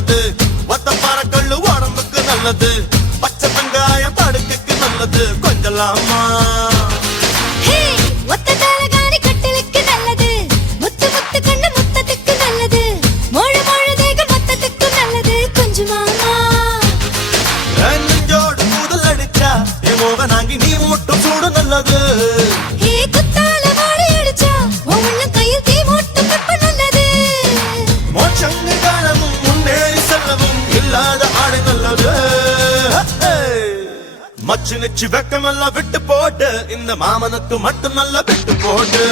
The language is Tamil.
நல்லது, ஒத்த பாறக்கல்லு உடம்புக்கு நல்லது, பச்சை வெங்காயம் படுக்கைக்கு நல்லது. கொஞ்சலாமா நெஞ்சோடு கூதல் அடிச்சா மோகனாங்கி நீ மட்டும் சூடு நல்லது. மோட்சங்கு காலமும் முன்னேறி செல்லவும் இல்லாத ஆடை நல்லது. மச்சு நிச்சு வெக்கமெல்லாம் விட்டு போட்டு இந்த மாமனுக்கு மட்டும் நல்லா விட்டு போட்டு